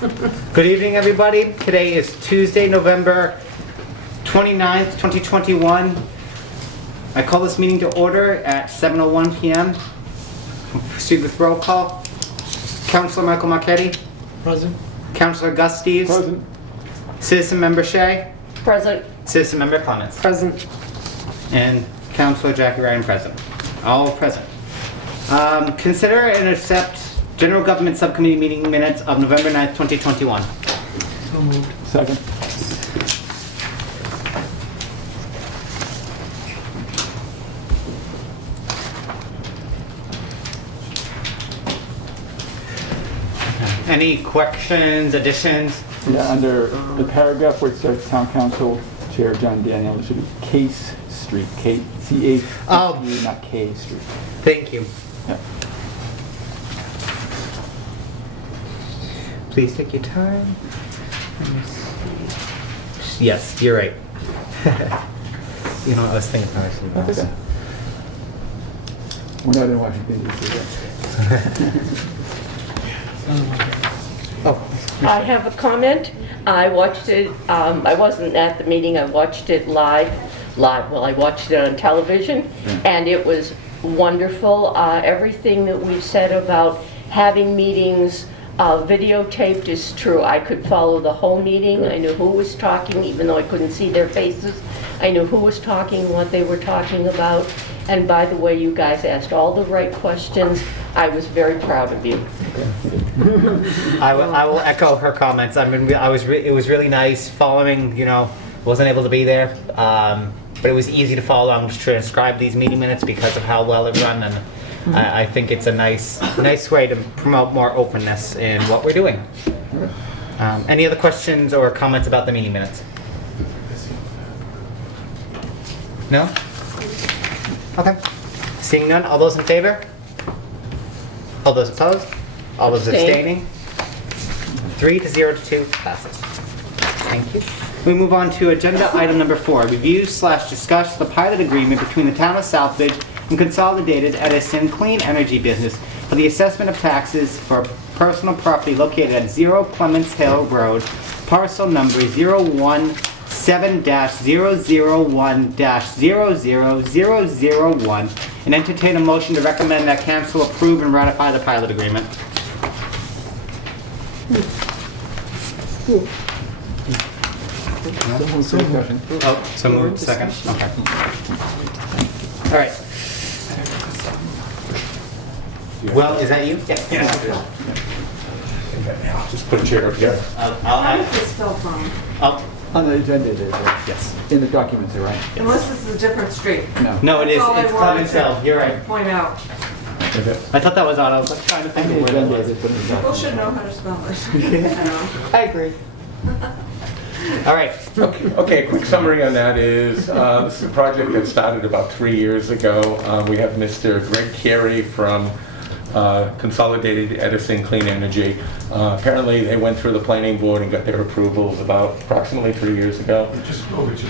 Good evening, everybody. Today is Tuesday, November 29th, 2021. I call this meeting to order at 7:01 p.m. We'll proceed with roll call. Councilor Michael Marchetti. Present. Councilor Gus Steves. Present. Citizen Member Shea. Present. Citizen Member Clements. Present. And Councilor Jackie Ryan present. All present. Consider and accept General Government Subcommittee meeting minutes of November 9th, 2021. So moved. Second. Any questions, additions? Yeah, under the paragraph where it says Town Council Chair John Daniel, it should be Case Street, C-A-C-E, Oh. not K Street. Thank you. Yeah. Please take your time. Yes, you're right. You know, I was thinking That's okay. We're not in Washington, D.C. Oh, I have a comment. I watched it, I wasn't at the meeting, I watched it live, well, I watched it on television, and it was wonderful. Everything that we've said about having meetings videotaped is true. I could follow the whole meeting. I knew who was talking, even though I couldn't see their faces. I knew who was talking, what they were talking about. And by the way, you guys asked all the right questions. I was very proud of you. I will echo her comments. I mean, it was really nice following. You know, wasn't able to be there, but it was easy to follow. I'm just transcribe these meeting minutes because of how well it run, and I think it's a nice way to promote more openness in what we're doing. Any other questions or comments about the meeting minutes? No? Okay. Seeing none, all those in favor? All those opposed? All those Abstain. abstaining? 3-0 to 2 passes. Thank you. We move on to agenda item number 4, review/discuss the pilot agreement between the town of Southbridge and Consolidated Edison Clean Energy Business for the assessment of taxes for personal property located at 0 Clements Hill Road, parcel number 017-001-00001, and entertain a motion to recommend that council approve and ratify the pilot agreement. Oh, so moved, second? Okay. All right. Well, is that you? Yeah. Just put a chair up here. How does this spell from? On the agenda, it is, Yes. in the documents, they're right. Unless this is a different street. No, it is, That's all I it's wanted Clements to Hill, you're right. Point out. I thought that was odd, I was like trying to On think the of where agenda, that they was. put in the People documents. should know how to spell it. I agree. All right. Okay, a quick summary on that is, this is a project that started about 3 years ago. We have Mr. Greg Carey from Consolidated Edison Clean Energy. Apparently, they went through the planning board and got their approvals about approximately 3 years ago. Just over 2.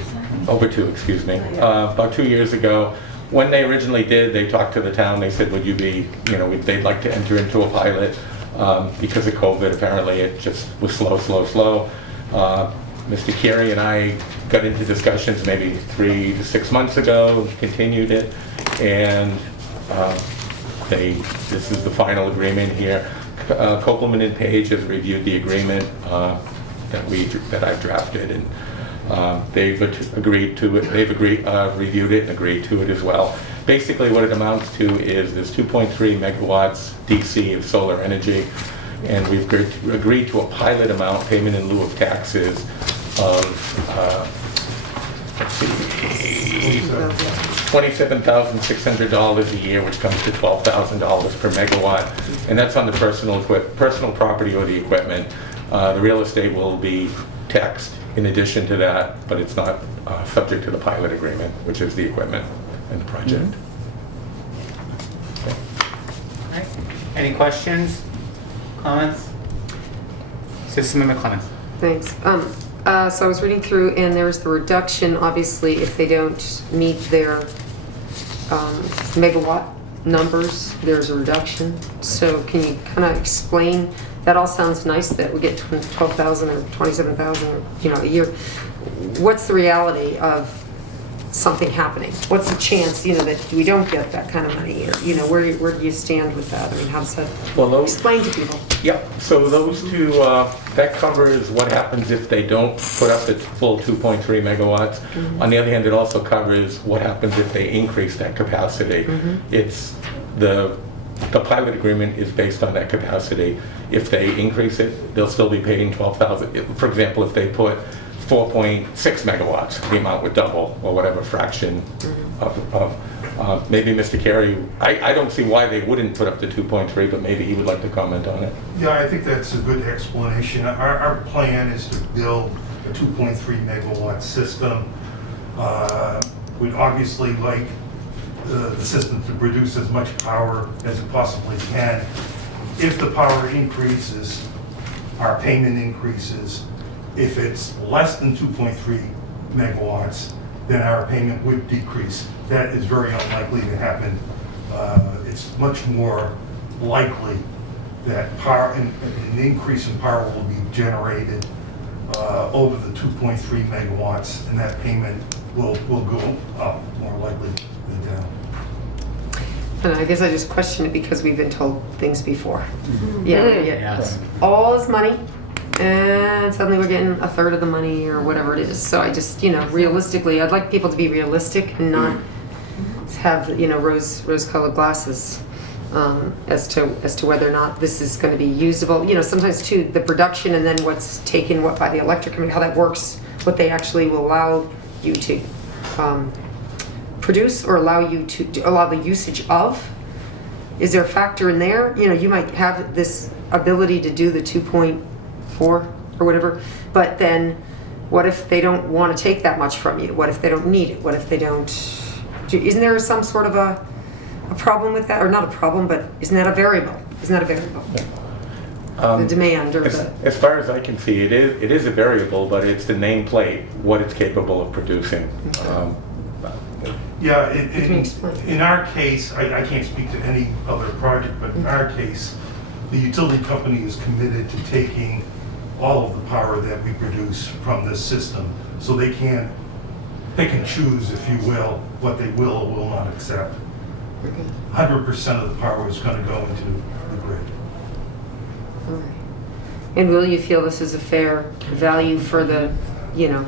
Over 2, excuse me. About 2 years ago. When they originally did, they talked to the town. They said, would you be, you know, they'd like to enter into a pilot. Because of COVID, apparently it just was slow. Mr. Carey and I got into discussions maybe 3 to 6 months ago, continued it, and this is the final agreement here. Copeland and Page has reviewed the agreement that I've drafted, and they've agreed to it. They've reviewed it and agreed to it as well. Basically, what it amounts to is there's 2.3 megawatts DC of solar energy, and we've agreed to a pilot amount, payment in lieu of taxes, of $27,600 a year, which comes to $12,000 per megawatt, and that's on the personal property or the equipment. The real estate will be taxed in addition to that, but it's not subject to the pilot agreement, which is the equipment and the project. All right. Any questions, comments? Citizen Member Clements. Thanks. So I was reading through, and there's the reduction, obviously, if they don't meet their megawatt numbers, there's a reduction. So can you kind of explain that all sounds nice that we get 12,000 or 27,000 or, a year. What's the reality of something happening? What's the chance, that we don't get that kind of money? Or, where do you stand with that? I mean, how does that explain to people? Yep, so those two, that covers what happens if they don't put up the full 2.3 megawatts. Mm-hmm. On the other hand, it also covers what happens if they increase that capacity. Mm-hmm. It's the pilot agreement is based on that capacity. If they increase it, they'll still be paying 12,000. For example, if they put 4.6 megawatts, the amount would double, or whatever fraction of maybe Mr. Carey, I don't see why they wouldn't put up the 2.3, but maybe he would like to comment on it. Yeah, I think that's a good explanation. Our plan is to build a 2.3 megawatt system. We'd obviously like the system to produce as much power as it possibly can. If the power increases, our payment increases. If it's less than 2.3 megawatts, then our payment would decrease. That is very unlikely to happen. It's much more likely that an increase in power will be generated over the 2.3 megawatts, and that payment will go up more likely than down. And I guess I just question it because we've been told things before. Mm-hmm. Yeah, we get Yes. all this money, and suddenly we're getting a third of the money or whatever it is. So I just, realistically, I'd like people to be realistic and not have, rose-colored glasses as to whether or not this is going to be usable. Sometimes too, the production and then what's taken by the electric company, how that works, what they actually will allow you to produce or allow you to allow the usage of. Is there a factor in there? You might have this ability to do the 2.4 or whatever, but then what if they don't want to take that much from you? What if they don't need it? What if they don't? Isn't there some sort of a problem with that? Or not a problem, but isn't that a variable? The demand or the... As far as I can see, it is a variable, but it's the nameplate, what it's capable of producing. Yeah, Can you explain? in our case, I can't speak to any other project, but in our case, the utility company is committed to taking all of the power that we produce from this system. So they can pick and choose, if you will, what they will or will not accept. 100% of the power is going to go into the grid. All right. And will you feel this is a fair value for the,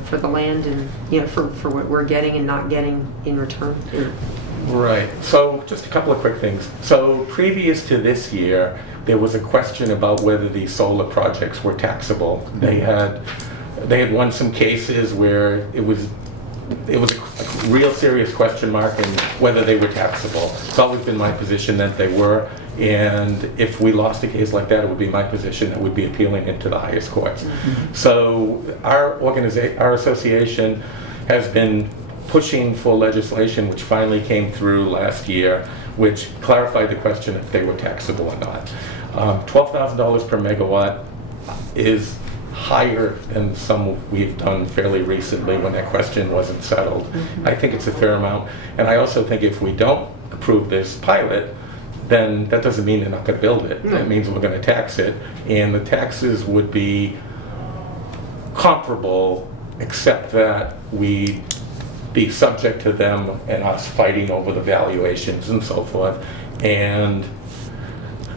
for the land and, for what we're getting and not getting in return? Right. So just a couple of quick things. So previous to this year, there was a question about whether these solar projects were taxable. They had won some cases where it was a real serious question mark in whether they were taxable. It's always been my position that they were, and if we lost a case like that, it would be my position that we'd be appealing it to the highest courts. So our association has been pushing for legislation which finally came through last year, which clarified the question if they were taxable or not. $12,000 per megawatt is higher than some we've done fairly recently when that question wasn't settled. I think it's a fair amount. And I also think if we don't approve this pilot, then that doesn't mean they're not going to build it. That means we're going to tax it. And the taxes would be comparable, except that we be subject to them and us fighting over the valuations and so forth. And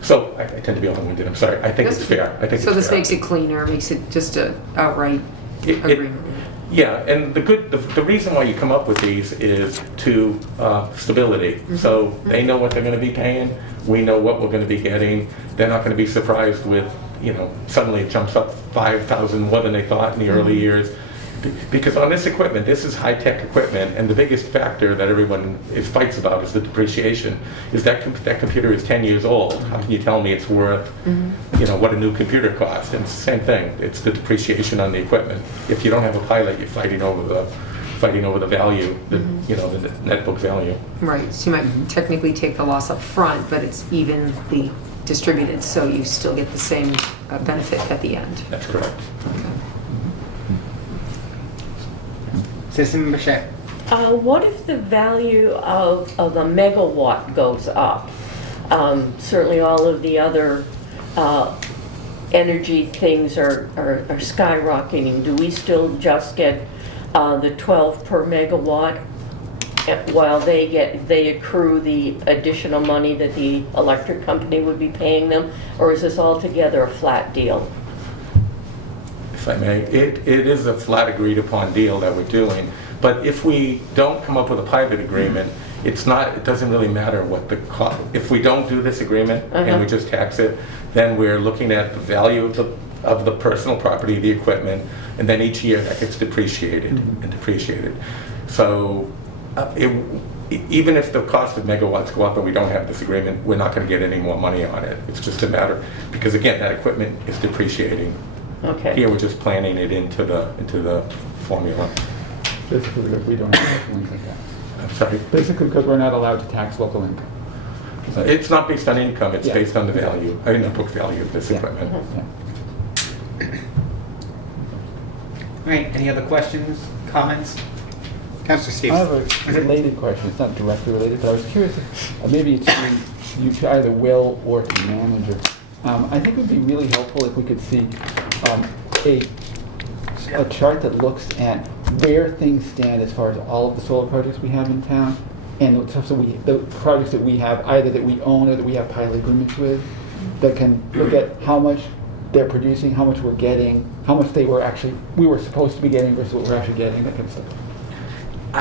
so I tend to be long-winded. I'm sorry. I think it's fair. So this makes it cleaner, makes it just a outright agreement. Yeah, and the reason why you come up with these is to stability. So they know what they're going to be paying. We know what we're going to be getting. They're not going to be surprised with, suddenly it jumps up 5,000 more than they thought in the early years. Because on this equipment, this is high-tech equipment, and the biggest factor that everyone fights about is the depreciation. Is that computer is 10 years old? How can you tell me it's worth, what a new computer costs? And it's the same thing. It's the depreciation on the equipment. If you don't have a pilot, you're fighting over the value, the net book value. Right. So you might technically take the loss up front, but it's evenly distributed, so you still get the same benefit at the end. That's correct. Citizen Boucher. What if the value of the megawatt goes up? Certainly all of the other energy things are skyrocketing, do we still just get the 12 per megawatt while they accrue the additional money that the electric company would be paying them? Or is this altogether a flat deal? If I may, it is a flat agreed upon deal that we're doing, but if we don't come up with a pilot agreement, it doesn't really matter what the cost. If we don't do this agreement and we just tax it, then we're looking at the value of the personal property, the equipment, and then each year that gets depreciated and depreciated. So even if the cost of megawatts go up and we don't have this agreement, we're not going to get any more money on it. It's just a matter, because again, that equipment is depreciating. Okay. Here we're just planning it into the formula. Basically, because we don't have local income tax. I'm sorry. Basically, because we're not allowed to tax local income. It's not based on income, it's Yeah. based on the value, I mean, the book value of this Yeah. equipment. Yeah. All right, any other questions, comments? Councilor Steve? I have a related question. It's not directly related, but I was curious if maybe it's you to either Will or to the manager. I think it would be really helpful if we could see a chart that looks at where things stand as far as all of the solar projects we have in town, and the projects that we have, either that we own or that we have pilot agreements with, that can look at how much they're producing, how much we're getting, how much we were supposed to be getting versus what we're actually getting, that kind of stuff.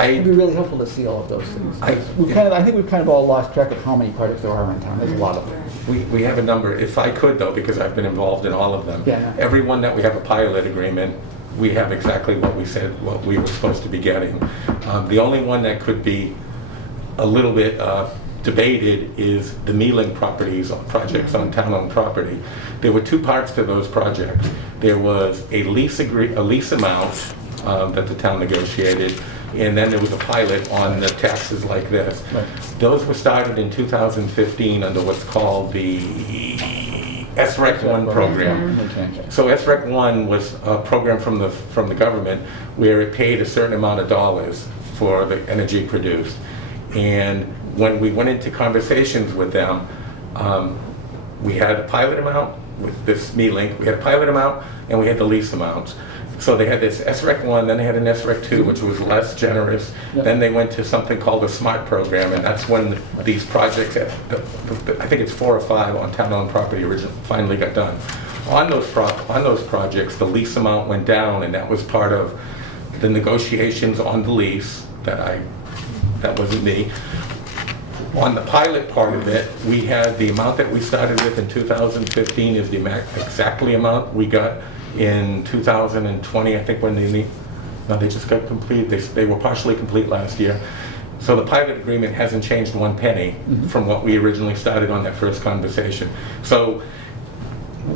It'd be really helpful to see all of those things. I think we've kind of all lost track of how many projects there are in town. There's a lot of them. We have a number, if I could though, because I've been involved in all of them. Yeah, no. Every one that we have a pilot agreement, we have exactly what we said, what we were supposed to be getting. The only one that could be a little bit debated is the Mealing properties, projects on town-owned property. There were two parts to those projects. There was a lease amount that the town negotiated, and then there was a pilot on the taxes like this. Right. Those were started in 2015 under what's called the SREC 1 program. So SREC 1 was a program from the government where it paid a certain amount of dollars for the energy produced. And when we went into conversations with them, we had a pilot amount with this Me-Link, we had a pilot amount, and we had the lease amounts. So they had this SREC 1, then they had an SREC 2, which was less generous. Yep. Then they went to something called a SMART program, and that's when these projects, I think it's 4 or 5 on town-owned property originally, finally got done. On those projects, the lease amount went down, and that was part of the negotiations on the lease that wasn't me. On the pilot part of it, we had the amount that we started with in 2015 is the exactly amount we got in 2020, I think, when they just got complete. They were partially complete last year. So the pilot agreement hasn't changed one penny from what we originally started on that first conversation. So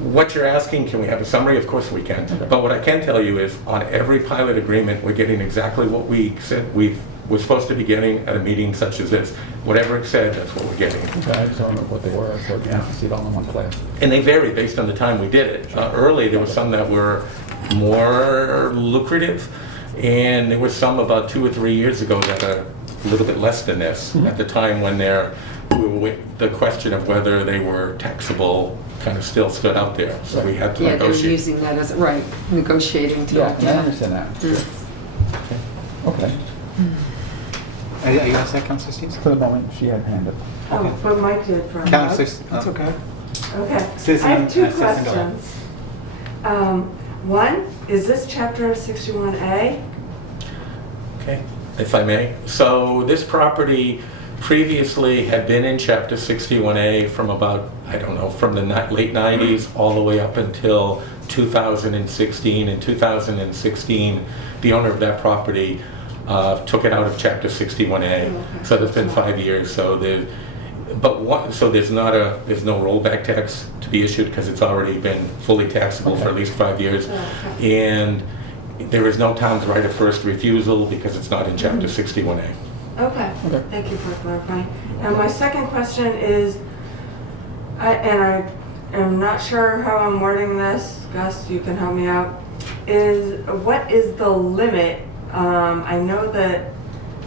what you're asking, can we have a summary? Of course we can. Okay. But what I can tell you is on every pilot agreement, we're getting exactly what we said we're supposed to be getting at a meeting such as this. Whatever it said, that's what we're getting. Okay, I just don't know what they were, so it'd be nice to see it all in one place. And they vary based on the time we did it. Early, there were some that were more lucrative, and there were some about 2 or 3 years ago that are a little bit less than this. At the time when the question of whether they were taxable kind of still stood out there, so we had to Yeah, they're negotiate. using that as, right, negotiating to. Yeah, I understand that. Okay. Are you all set, Councilor Steve? For the moment, she had her hand up. Oh, but Mike did for a Councilor, minute. okay. Okay. Citizen- I have two Citizen Delay. questions. One, is this chapter 61A? Okay, if I may. So this property previously had been in Chapter 61A from about, I don't know, from the late 90s all the way up until 2016. In 2016, the owner of that property took it out of Chapter 61A. So there's been 5 years. So there's no rollback tax to be issued because it's already been fully taxable for at least 5 years. And there is no town's right of first refusal because it's not in Chapter 61A. Okay, Okay. thank you for clarifying. And my second question is, I am not sure how I'm wording this, Gus, you can help me out, what is the limit? I know that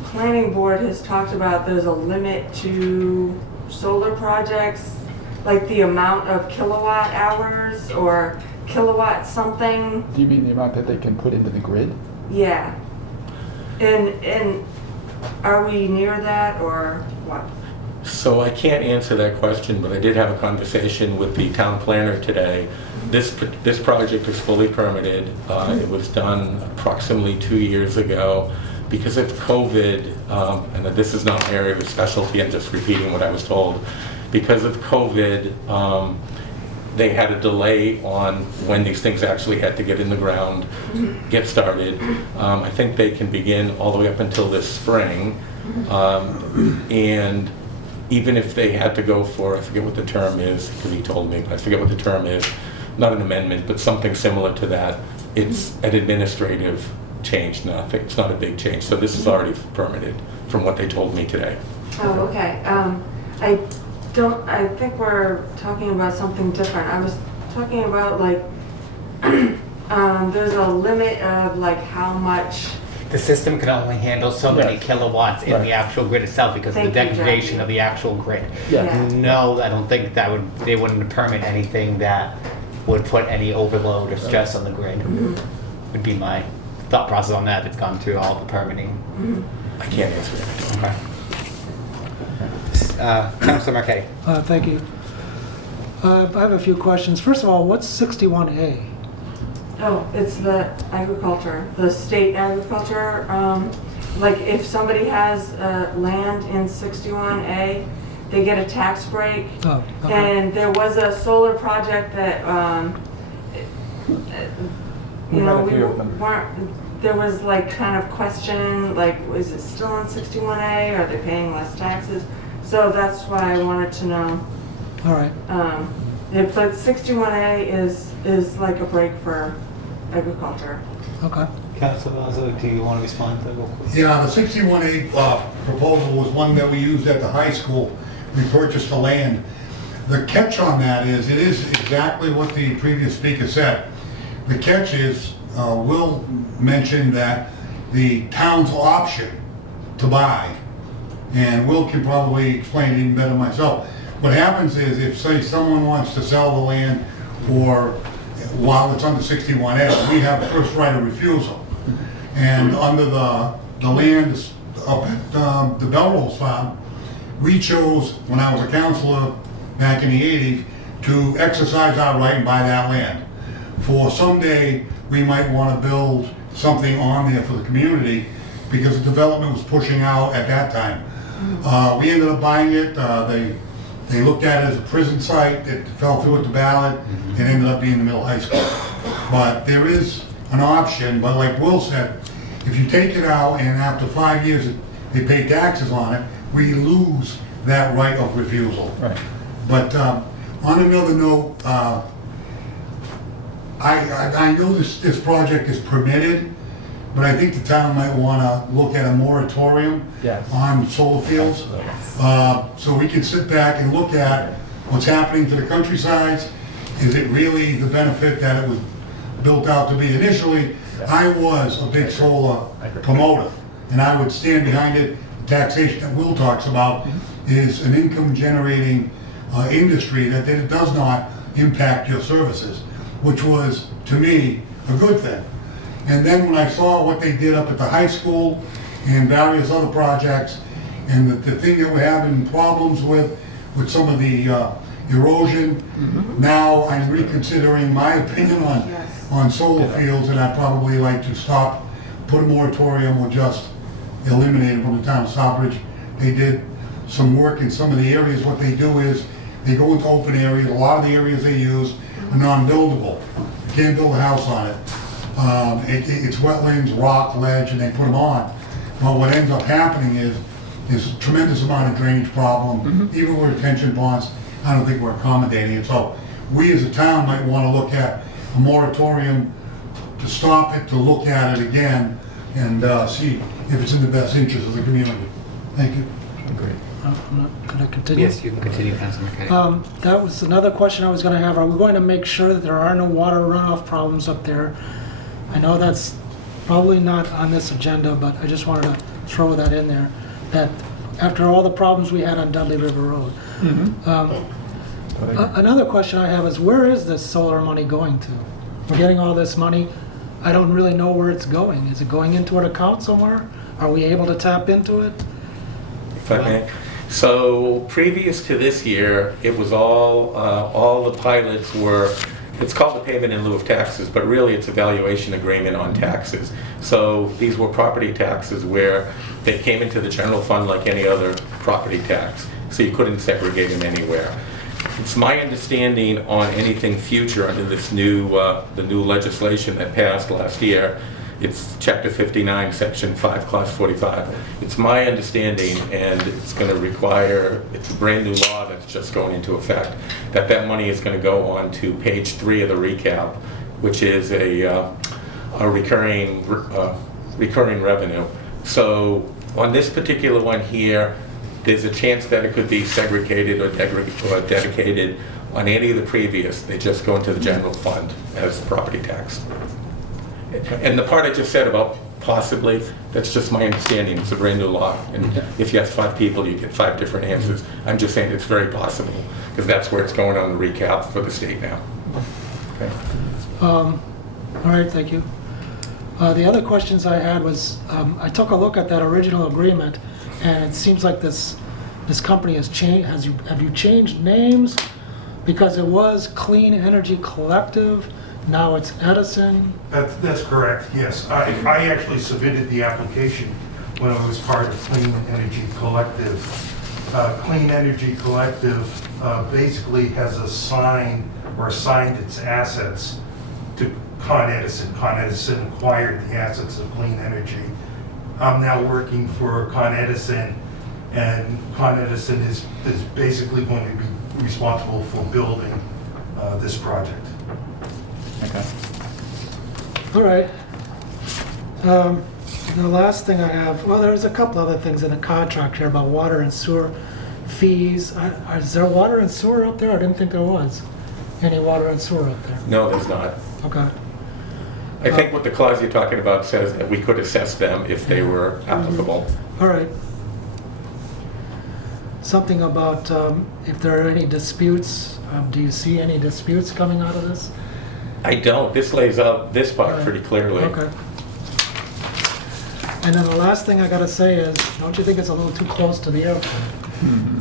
planning board has talked about there's a limit to solar projects like the amount of kilowatt hours or kilowatt something? Do you mean the amount that they can put into the grid? Yeah. And are we near that or what? So I can't answer that question, but I did have a conversation with the town planner today. This project is fully permitted. It was done approximately 2 years ago. Because of COVID, and this is not my area of specialty, I'm just repeating what I was told. Because of COVID, they had a delay on when these things actually had to get in the ground, get started. I think they can begin all the way up until this spring. And even if they had to go for, I forget what the term is, because he told me, but I forget what the term is, not an amendment, but something similar to that, it's an administrative change. Nothing, it's not a big change. So this is already permitted from what they told me today. Oh, okay. I think we're talking about something different. I was talking about like, there's a limit of like how much. The system can only handle so many Yes. kilowatts in Right. the actual grid itself because of the Thank you, degradation Jackie. of the actual grid. Yes. Yeah. No, I don't think they wouldn't permit anything that would put any overload or stress on the grid. Would be my thought process on that. It's gone through all the permitting. I can't answer that. Okay. Councilor Marquetti. Thank you. I have a few questions. First of all, what's 61A? Oh, it's the agriculture, the state agriculture. Like if somebody has land in 61A, they get a tax break. Oh, okay. And there was a solar project that, We you had know, a we few of them. weren't, there was like kind of question, like, is it still on 61A? Are they paying less taxes? So that's why I wanted to know. All right. But 61A is like a break for agriculture. Okay. Councilor Mazza, do you want to respond to that real quick? Yeah, the 61A proposal was one that we used at the high school. We purchased the land. The catch on that is, it is exactly what the previous speaker said. The catch is, Will mentioned that the town's option to buy, and Will can probably explain it even better than myself. What happens is, if say someone wants to sell the land, or while it's under 61A, we have first right of refusal. And under the land up at the Belrose Farm, we chose, when I was a councilor back in the 80s, to exercise our right and buy that land. For someday, we might want to build something on there for the community, because the development was pushing out at that time. We ended up buying it. They looked at it as a prison site. It fell through at the ballot and ended up being the middle high school. But there is an option, but like Will said, if you take it out and after 5 years they pay taxes on it, we lose that right of refusal. Right. But on another note, I know this project is permitted, but I think the town might want to look at a moratorium Yes. on solar fields. So we can sit back and look at what's happening to the countrysides. Is it really the benefit that it was built out to be? Initially, I was a big solar promoter, and I would stand behind it. Taxation that Will talks about is an income generating industry that it does not impact your services, which was, to me, a good thing. And then when I saw what they did up at the high school and various other projects, and the thing that we're having problems with some of the erosion, now I'm reconsidering my opinion on solar fields, and I'd probably like to stop, put a moratorium, or just eliminate it from the town of Southbridge. They did some work in some of the areas. What they do is, they go into open areas. A lot of the areas they use are non-buildable. You can't build a house on it. It's wetlands, rock, ledge, and they put them on. But what ends up happening is a tremendous amount of drainage problem. Even with retention ponds, I don't think we're accommodating it. So we as a town might want to look at a moratorium to stop it, to look at it again, and see if it's in the best interest of the community. Thank you. Agreed. Can I continue? Yes, you can continue, Councilor McKinney. That was another question I was going to have. Are we going to make sure that there are no water runoff problems up there? I know that's probably not on this agenda, but I just wanted to throw that in there, that after all the problems we had on Dudley River Road. Another question I have is, where is this solar money going to? We're getting all this money. I don't really know where it's going. Is it going into an account somewhere? Are we able to tap into it? If I may. So previous to this year, it was all the pilots were, it's called the payment in lieu of taxes, but really it's a valuation agreement on taxes. So these were property taxes where they came into the general fund like any other property tax. So you couldn't segregate them anywhere. It's my understanding on anything future under this the new legislation that passed last year. It's Chapter 59, Section 5, Clause 45. It's my understanding, and it's going to require, it's a brand new law that's just going into effect, that money is going to go on to page 3 of the recap, which is a recurring revenue. So on this particular one here, there's a chance that it could be segregated or dedicated on any of the previous. They just go into the general fund as property tax. And the part I just said about possibly, that's just my understanding. It's a brand new law. And if you ask 5 people, you get 5 different answers. I'm just saying it's very possible, because that's where it's going on the recap for the state now. Okay. All right, thank you. The other questions I had was, I took a look at that original agreement, and it seems like this company has changed. Have you changed names? Because it was Clean Energy Collective, now it's Edison. That's correct, yes. I actually submitted the application when I was part of Clean Energy Collective. Clean Energy Collective basically has assigned its assets to Con Edison. Con Edison acquired the assets of Clean Energy. I'm now working for Con Edison, and Con Edison is basically going to be responsible for building this project. Okay. All right. The last thing I have, well, there's a couple other things in the contract here about water and sewer fees. Is there water and sewer up there? I didn't think there was any water and sewer up there. No, there's not. Okay. I think what the clause you're talking about says that we could assess them if they were applicable. All right. Something about if there are any disputes. Do you see any disputes coming out of this? I don't. This lays out this part pretty clearly. Okay. And then the last thing I gotta say is, don't you think it's a little too close to the airport?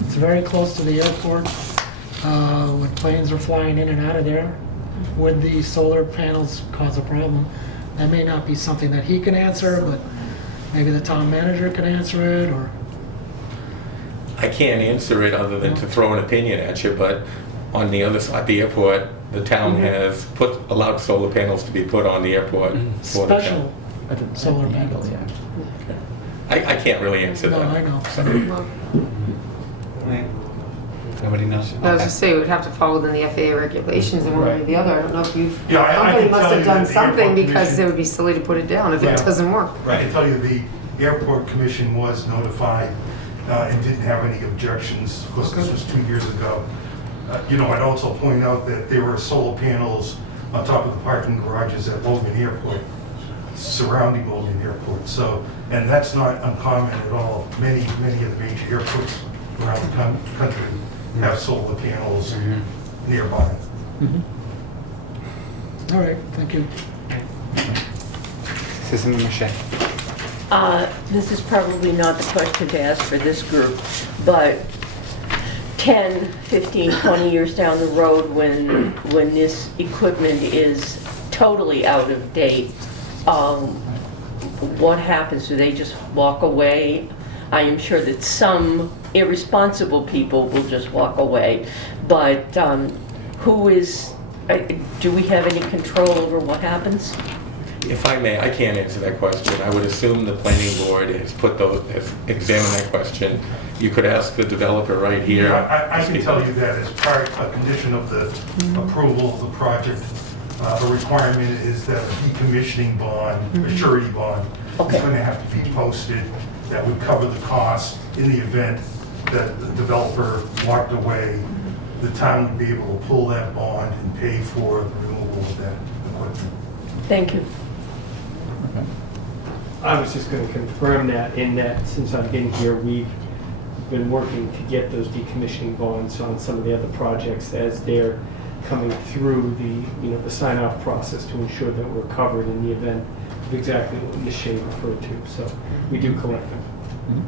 It's very close to the airport. When planes are flying in and out of there, would the solar panels cause a problem? That may not be something that he can answer, but maybe the town manager can answer it, or... I can't answer it other than to throw an opinion at you, but on the other side of the airport, the town has allowed solar panels to be put on the airport for the Special town. solar panels. Yeah. I can't really answer No, that. I know. Sorry. Nobody knows? I was just saying, we'd have to follow the FAA regulations and one way or the other. I don't know if you've, Yeah, I somebody can must tell have you done that the something airport because commission- it would be silly to put it down if Yeah. it doesn't work. I can tell you the airport commission was notified and didn't have any objections. Of course, this was 2 years ago. I'd also point out that there were solar panels on top of the parking garages at Logan Airport, surrounding Logan Airport. So, and that's not uncommon at all. Many of the major airports around the country have solar panels nearby. All right, thank you. Citizen Michelle. This is probably not the question to ask for this group, but 10, 15, 20 years down the road when this equipment is totally out of date, what happens? Do they just walk away? I am sure that some irresponsible people will just walk away, but do we have any control over what happens? If I may, I can't answer that question. I would assume the planning board has examined that question. You could ask the developer right here. Yeah, I can tell you that as part, a condition of the approval of the project, a requirement is that a decommissioning bond, a surety bond, is Okay. going to have to be posted that would cover the cost in the event that the developer walked away. The town would be able to pull that bond and pay for the removal of that equipment. Thank you. I was just going to confirm that since I've been here, we've been working to get those decommissioning bonds on some of the other projects as they're coming through the sign-off process to ensure that we're covered in the event of exactly what Ms. Shea referred to. So we do collect them.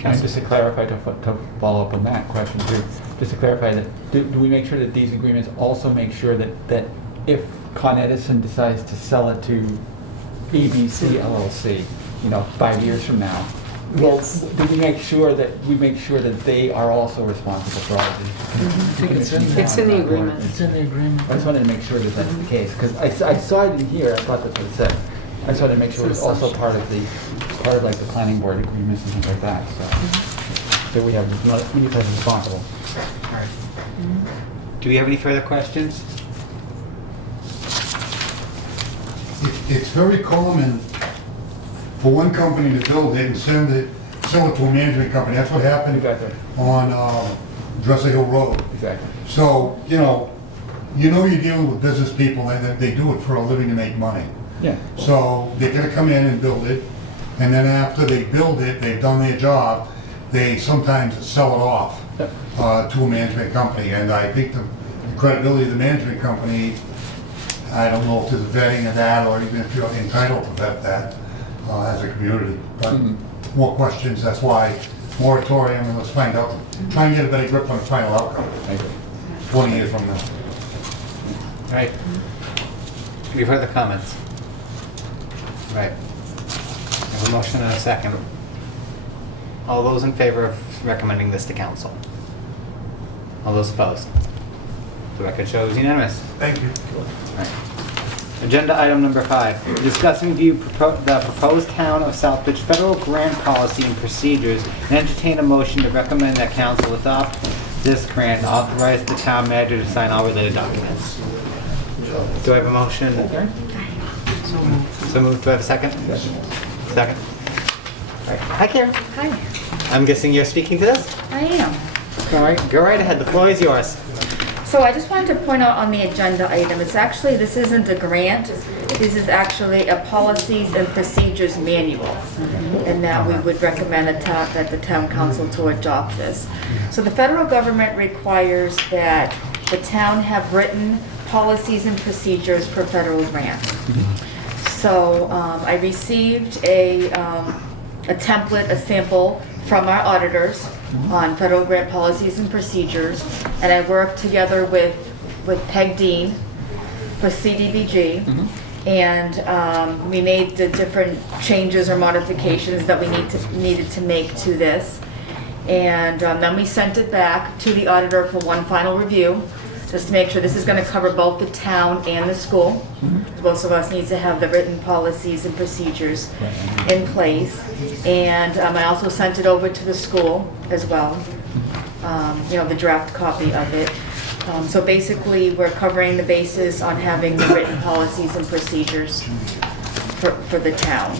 Just to clarify, to follow up on that question too, just to clarify that, do we make sure that these agreements also make sure that if Con Edison decides to sell it to ABC LLC, 5 years from now, well, do we make sure that they are also responsible for all of these? I think it's in there. It's in the agreement. It's in the agreement. I just wanted to make sure that that's the case, because I saw it in here, I thought that's what it said. I just wanted to make sure it was also part of like the planning board agreements and things like that, so. That we have, we need to be responsible. All right. Do we have any further questions? It's very common for one company to build it and sell it to a management company. That's what happened Exactly. on Dresser Hill Road. Exactly. So, you're dealing with business people, and they do it for a living to make money. Yeah. So they're gonna come in and build it, and then after they build it, they've done their job, they sometimes sell it off to a management company. And I think the credibility of the management company, I don't know if there's vetting of that, or even if you're entitled to vet that as a community. But more questions, that's why moratorium, and let's find out, try and get a better grip on the final outcome Thank you. 20 years from now. All right. Any further comments? Right. I have a motion and a second. All those in favor of recommending this to council? All those opposed? The record shows unanimous. Thank you. Right. Agenda item number 5, discuss and review the proposed town of Southbridge federal grant policy and procedures, and entertain a motion to recommend that council adopt this grant and authorize the town manager to sign all related documents. Do I have a motion? So moved. Do I have a second? Second. All right. Hi, Karen. Hi, I'm guessing you're speaking to this? I am. All right. Go right ahead. The floor is yours. So I just wanted to point out on the agenda item, it's actually, this isn't a grant, this is actually a policies and procedures manual. And that we would recommend that the town council to adopt this. So the federal government requires that the town have written policies and procedures for federal grants. So I received a template, a sample from our auditors on federal grant policies and procedures, and I worked together with Peg Dean, with CDBG, and we made the different changes or modifications that we needed to make to this. And then we sent it back to the auditor for one final review, just to make sure this is going to cover both the town and the school. Both of us need to have the written policies and procedures in place. And I also sent it over to the school as well, the draft copy of it. So basically, we're covering the basis on having the written policies and procedures for the town.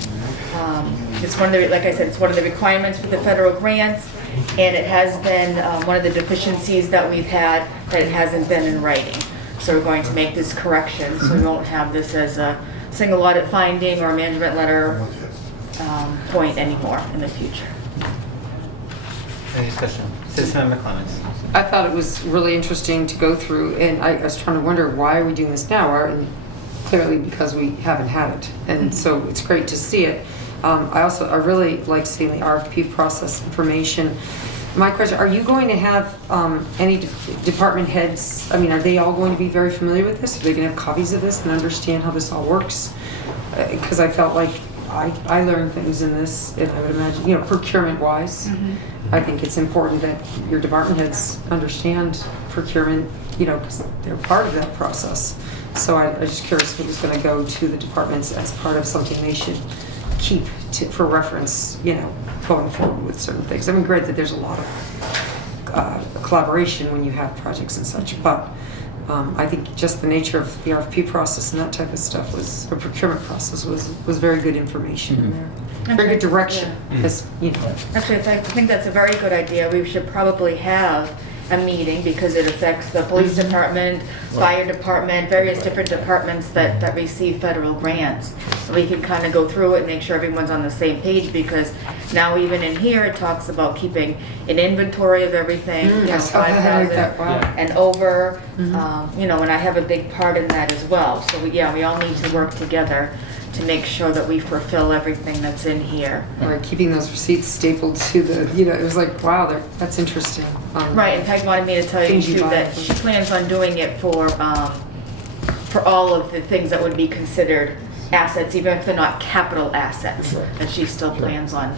It's one of the, like I said, it's one of the requirements for the federal grants, and it has been one of the deficiencies that we've had, that it hasn't been in writing. So we're going to make this correction, so we won't have this as a single audit finding or a management letter point anymore in the future. Any discussion? Citizen member comments? I thought it was really interesting to go through, and I was trying to wonder, why are we doing this now? And clearly because we haven't had it, and so it's great to see it. I really like seeing the RFP process information. My question, are you going to have any department heads, are they all going to be very familiar with this? Are they going to have copies of this and understand how this all works? Because I felt like I learned things in this, and I would imagine, procurement-wise. I think it's important that your department heads understand procurement, because they're part of that process. So I'm just curious if it was going to go to the departments as part of something they should keep for reference, going forward with certain things. Great that there's a lot of collaboration when you have projects and such, but I think just the nature of the RFP process and that type of stuff the procurement process was very good information in there. Very good direction, because, Actually, I think that's a very good idea. We should probably have a meeting, because it affects the police department, fire department, various different departments that receive federal grants. So we can kind of go through it and make sure everyone's on the same page, because Now even in here, it talks about keeping an inventory of everything, you know, I saw that, I like that, 5,000 wow. and over, you know, and I have a big part in that as well. So we all need to work together to make sure that we fulfill everything that's in here. Or keeping those receipts stapled to the, you know, it was like, wow, that's interesting. Right, and Peg wanted me to tell you Things you too buy. that she plans on doing it for all of the things that would be considered assets, even if they're not capital assets, Sure. that she still plans on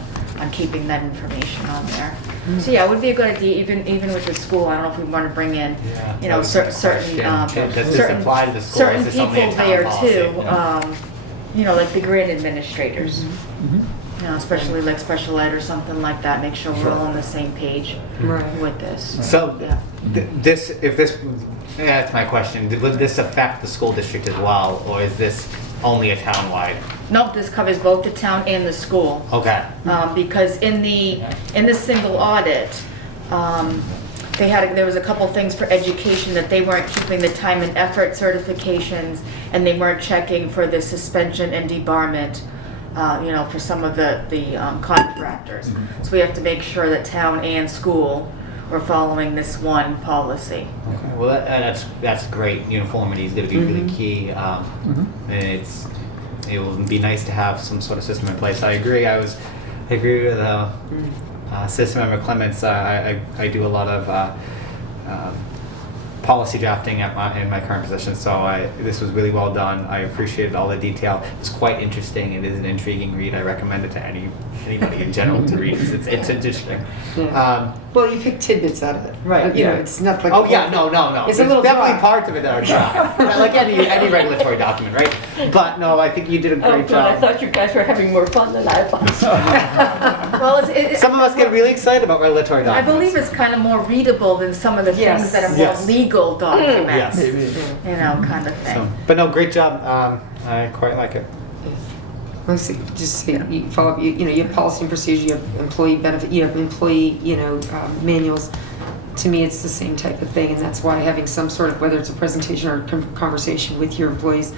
keeping that information on there. So yeah, it would be a good idea, even with the school, I don't know if we want to bring in, Yeah, you know, that was my certain, question. Does this certain, apply to the school, or certain is this only a people town there policy? too, Yeah. you know, like the grant administrators. Mhm. You know, especially like special ed or something like that, make sure we're all on the same page Right. with this. So, Yeah. that's my question, would this affect the school district as well, or is this only a town-wide? Nope, this covers both the town and the school. Okay. Because in the single audit, there was a couple things for education that they weren't keeping the time and effort certifications, and they weren't checking for the suspension and debarment, you know, for some of the contractors. So we have to make sure that town and school were following this one policy. Okay, well, that's great. Uniformity is going to be really key, and it will be nice to have some sort of system in place. I agree. I agree with System Member Clements. I do a lot of policy drafting in my current position, so this was really well done. I appreciated all the detail. It's quite interesting. It is an intriguing read. I recommend it to anybody in general to read. It's interesting. Yeah. Well, you pick tidbits out of it. Right, You know, yeah. it's not like. Oh yeah, no. It's There's a little definitely dry. parts of it that are dry, like any regulatory document, right? But no, I think you did a Oh, great God, I job. thought you guys were having more fun than I was. Well, Some of us get really excited about regulatory I documents. believe it's kind of more readable than some of the Yes. things that are more Yes. legal documents. Yes. You know, kind of thing. So, but no, great job. I quite like it. Mostly just say you follow up, you know, you have policy and procedure, you have employee benefit, you have employee, you know, manuals. To me, it's the same type of thing, and that's why having some sort of, whether it's a presentation or a conversation with your employees,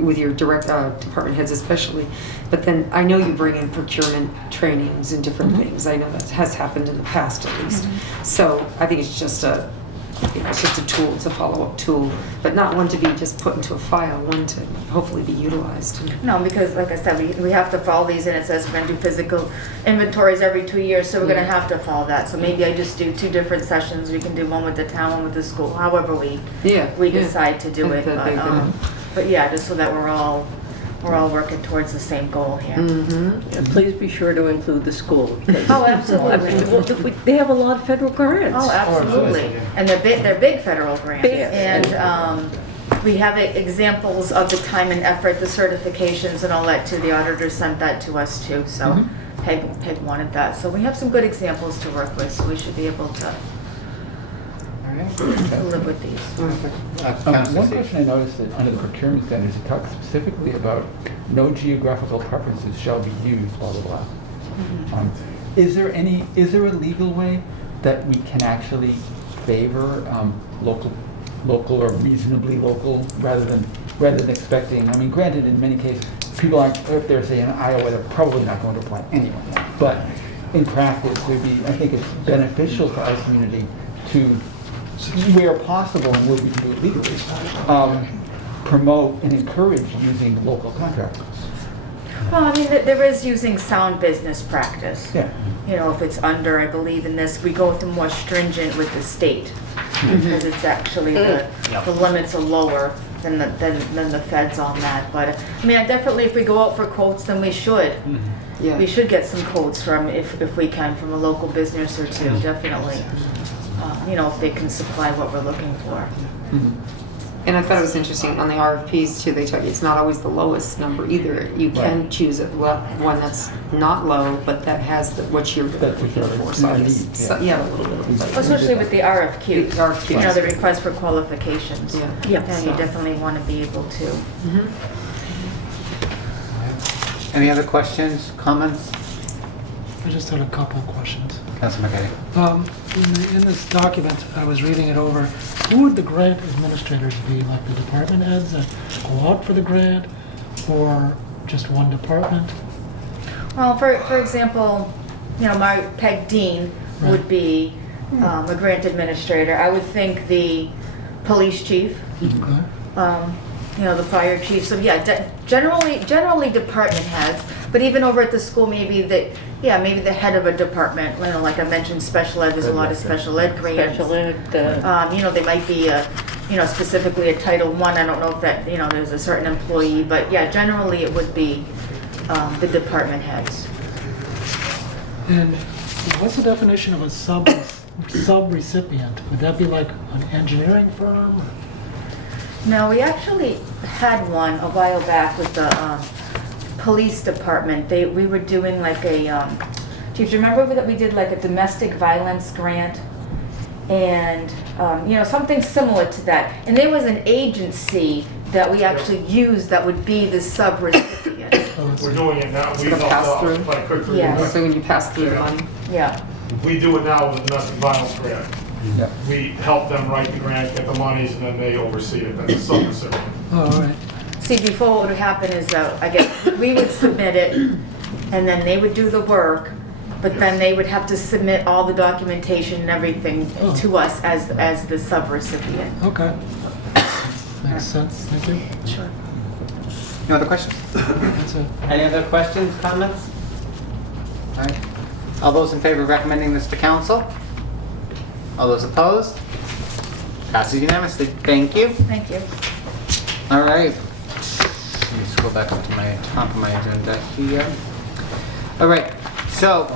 with your direct department heads especially. But then I know you bring in procurement trainings and different things. I know that has happened in the past at least. So I think it's just a tool, it's a follow-up tool, but not one to be just put into a file, one to hopefully be utilized. No, because like I said, we have to follow these, and it says we're gonna do physical inventories every 2 years, so we're gonna have to follow that. So maybe I just do 2 different sessions. We can do one with the town, one with the school, however we decide to do it. But yeah, just so that we're all working towards the same goal here. And please be sure to include the school. because- Oh, I absolutely. mean, well, they have a lot of federal grants. Oh, absolutely. And they're big federal grants. Big. And we have examples of the time and effort, the certifications and all that too. The auditor sent that to us too, so Peg wanted that. So we have some good examples to work with, so we should be able to live with these. One question I noticed that under the procurement standards, it talks specifically about no geographical preferences shall be used, blah, blah, blah. Is there a legal way that we can actually favor local or reasonably local rather than expecting, I mean, granted, in many cases, people aren't, if they're saying Iowa, they're probably not going to apply anyway. But in practice, I think it's beneficial for our community to, where possible and where we can do it legally, promote and encourage using local contractors. Well, I mean, there is using sound business practice. Yeah. You know, if it's under, I believe in this, we go with the more stringent with the state. Because it's actually, the limits are lower than the feds on that. But, I mean, definitely if we go out for quotes, then we should. Yeah. We should get some quotes from, if we can, from a local business or two, definitely. You know, if they can supply what we're looking for. And I thought it was interesting on the RFPs too, they tell you it's not always the lowest number either. You can choose one that's not low, but that has what you're looking for. So it's, yeah, a little bit of like- Especially with the RFQs. The RFQs. You know, the request for qualifications. Yeah. Yep. And you definitely want to be able to. Any other questions, comments? I just had a couple of questions. Councilor McKay. In this document, I was reading it over, who would the grant administrators be? Like the department heads that go out for the grant, or just one department? Well, for example, Peg Dean would be a grant administrator. I would think the police chief, Okay. the fire chief. So yeah, generally department heads. But even over at the school, maybe maybe the head of a department. Like I mentioned, special ed. There's a lot of special ed grants. Special ed, They might be specifically a Title I. I don't know if that there's a certain employee, but yeah, generally it would be the department heads. And what's the definition of a sub-recipient? Would that be like an engineering firm? No, we actually had one a while back with the police department. We were doing like a, do you remember that we did like a domestic violence grant? And, something similar to that. And there was an agency that we actually used that would be the sub-recipient. We're doing it now. We Sort of helped pass out, through? if I could, Yeah. So when you pass through the money? Yeah. we do it now with the domestic violence grant. Yeah. We help them write the grant, get the monies, and then they oversee it, that's a sub-recipient. Oh, all right. See, before what would happen is, I guess, we would submit it, and then they would do the work, but then they would have to submit all the documentation and everything to us as the sub-recipient. Okay. Makes sense. Thank you. Sure. No other questions? That's it. Any other questions, comments? All right. All those in favor of recommending this to council? All those opposed? Passes unanimously. Thank you. Thank you. All right. Let me scroll back up to my top of my agenda here. All right. So,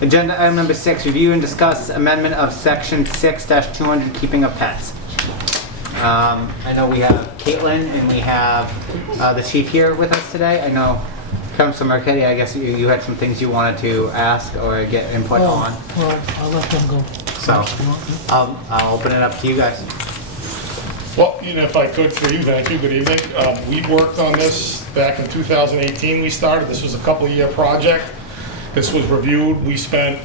agenda item number 6, review and discuss amendment of section 6-200, keeping of pets. I know we have Caitlin and we have the chief here with us today. I know Councilor Marchetti, I guess you had some things you wanted to ask or get input on. Well, I'll let them go. So, first, you want to? I'll open it up to you guys. Well, if I could, for you, thank you, good evening. We worked on this back in 2018, we started. This was a couple-year project. This was reviewed. We spent,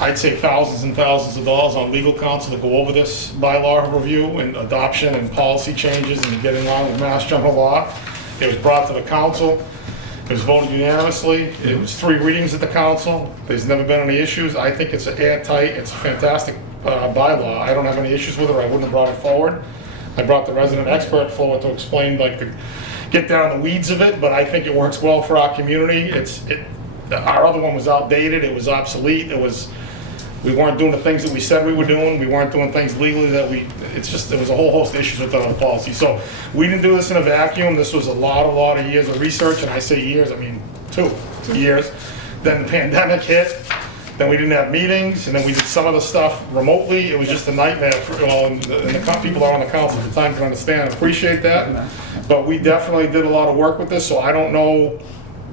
I'd say, thousands and thousands of dollars on legal counsel to go over this bylaw review and adoption and policy changes and getting along with Mass General Law. It was brought to the council. It was voted unanimously. It was 3 readings at the council. There's never been any issues. I think it's airtight. It's a fantastic bylaw. I don't have any issues with it, or I wouldn't have brought it forward. I brought the resident expert forward to explain, get down the weeds of it, but I think it works well for our community. Our other one was outdated. It was obsolete. We weren't doing the things that we said we were doing. We weren't doing things legally there was a whole host of issues with the policy. So we didn't do this in a vacuum. This was a lot of years of research, and I say years, I mean 2 years. Then the pandemic hit. Then we didn't have meetings, and then we did some of the stuff remotely. It was just a nightmare and the people on the council at the time can understand and appreciate that. But we definitely did a lot of work with this, so I don't know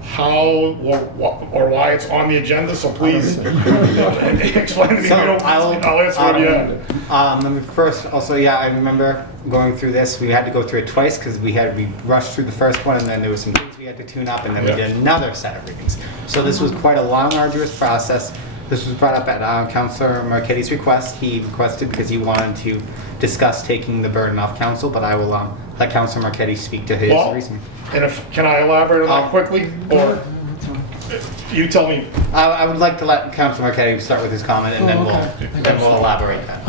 how or why it's on the agenda, so please explain to me. So I'll answer what you have. Let me first, also, yeah, I remember going through this. We had to go through it twice because we rushed through the first one, and then there was some things we had to tune up, and then we did another set of readings. So this was quite a long, arduous process. This was brought up at Councilor Marchetti's request. He requested because he wanted to discuss taking the burden off council, but I will let Councilor Marchetti speak to his reasoning. And can I elaborate on that quickly, or you tell me? I would like to let Councilor Marchetti start with his comment, and then we'll elaborate that.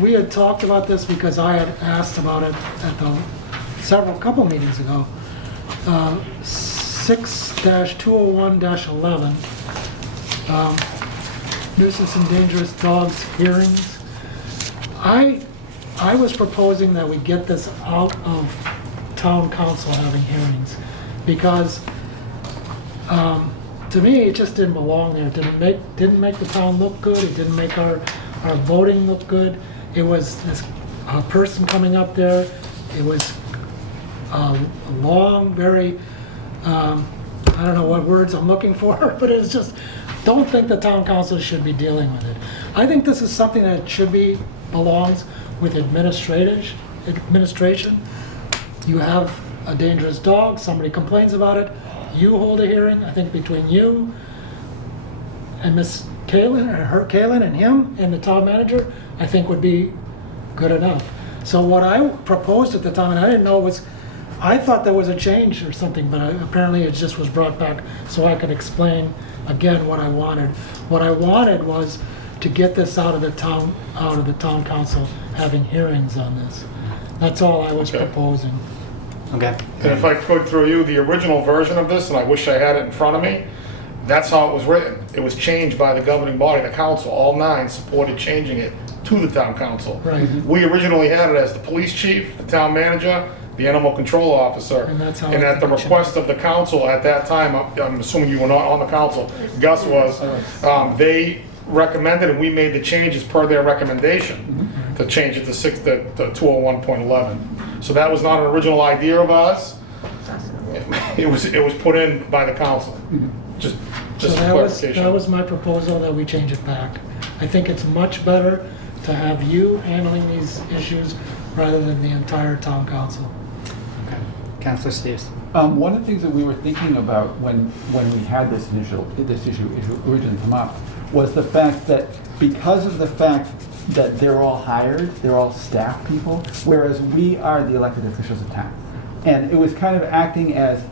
We had talked about this because I had asked about it at couple meetings ago. 6-201-11, nuisance and dangerous dogs hearings. I was proposing that we get this out of town council having hearings, because to me, it just didn't belong there. It didn't make the town look good. It didn't make our voting look good. It was this person coming up there. It was a long, very, I don't know what words I'm looking for, but it's just, don't think the town council should be dealing with it. I think this is something that belongs with administration. You have a dangerous dog, somebody complains about it, you hold a hearing. I think between you and Miss Kaylin and him and the town manager, I think would be good enough. So what I proposed at the time, and I didn't know it was I thought there was a change or something, but apparently it just was brought back so I could explain again what I wanted. What I wanted was to get this out of the town council, having hearings on this. That's all I was Okay. proposing. Okay. And if I could throw you the original version of this, and I wish I had it in front of me, that's how it was written. It was changed by the governing body, the council. All 9 supported changing it to the town council. Right. We originally had it as the police chief, the town manager, the animal control officer. And that's how And I at the think it should request of the council at that time, I'm assuming you were not on the council, Gus was, they recommended and we made the changes per their recommendation to change it to 201.11. So that was not an original idea of ours. It was put in by the council. Just So for that clarification. was my proposal, that we change it back. I think it's much better to have you handling these issues rather than the entire town council. Okay. Councilor Steves. One of the things that we were thinking about when we had this issue originally come up was the fact that because of the fact that they're all hired, they're all staff people, whereas we are the elected officials of town. And it was kind of acting as,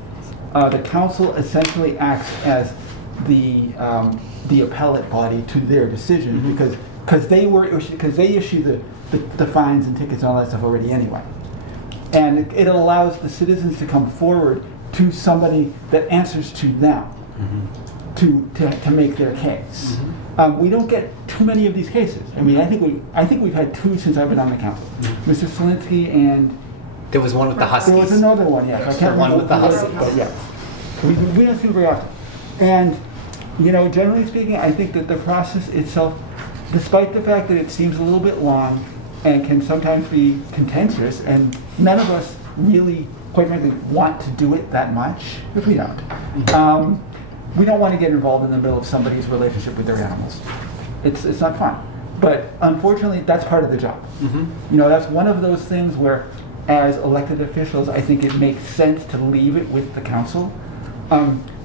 the council essentially acts as the appellate body to their decision because they issue the fines and tickets and all that stuff already anyway. And it allows the citizens to come forward to somebody that answers to them to make their case. We don't get too many of these cases. I mean, I think we've had 2 since I've been on the council. Mr. Selinsky and There was one with the Huskies. there was another one, yes. I can't One remember with the what it was, Huskies. but yeah. We don't see it very often. And, generally speaking, I think that the process itself, despite the fact that it seems a little bit long and can sometimes be contentious, and none of us really, quite frankly, want to do it that much, if we don't. We don't want to get involved in the middle of somebody's relationship with their animals. It's not fun. But unfortunately, that's part of the job. That's one of those things where, as elected officials, I think it makes sense to leave it with the council.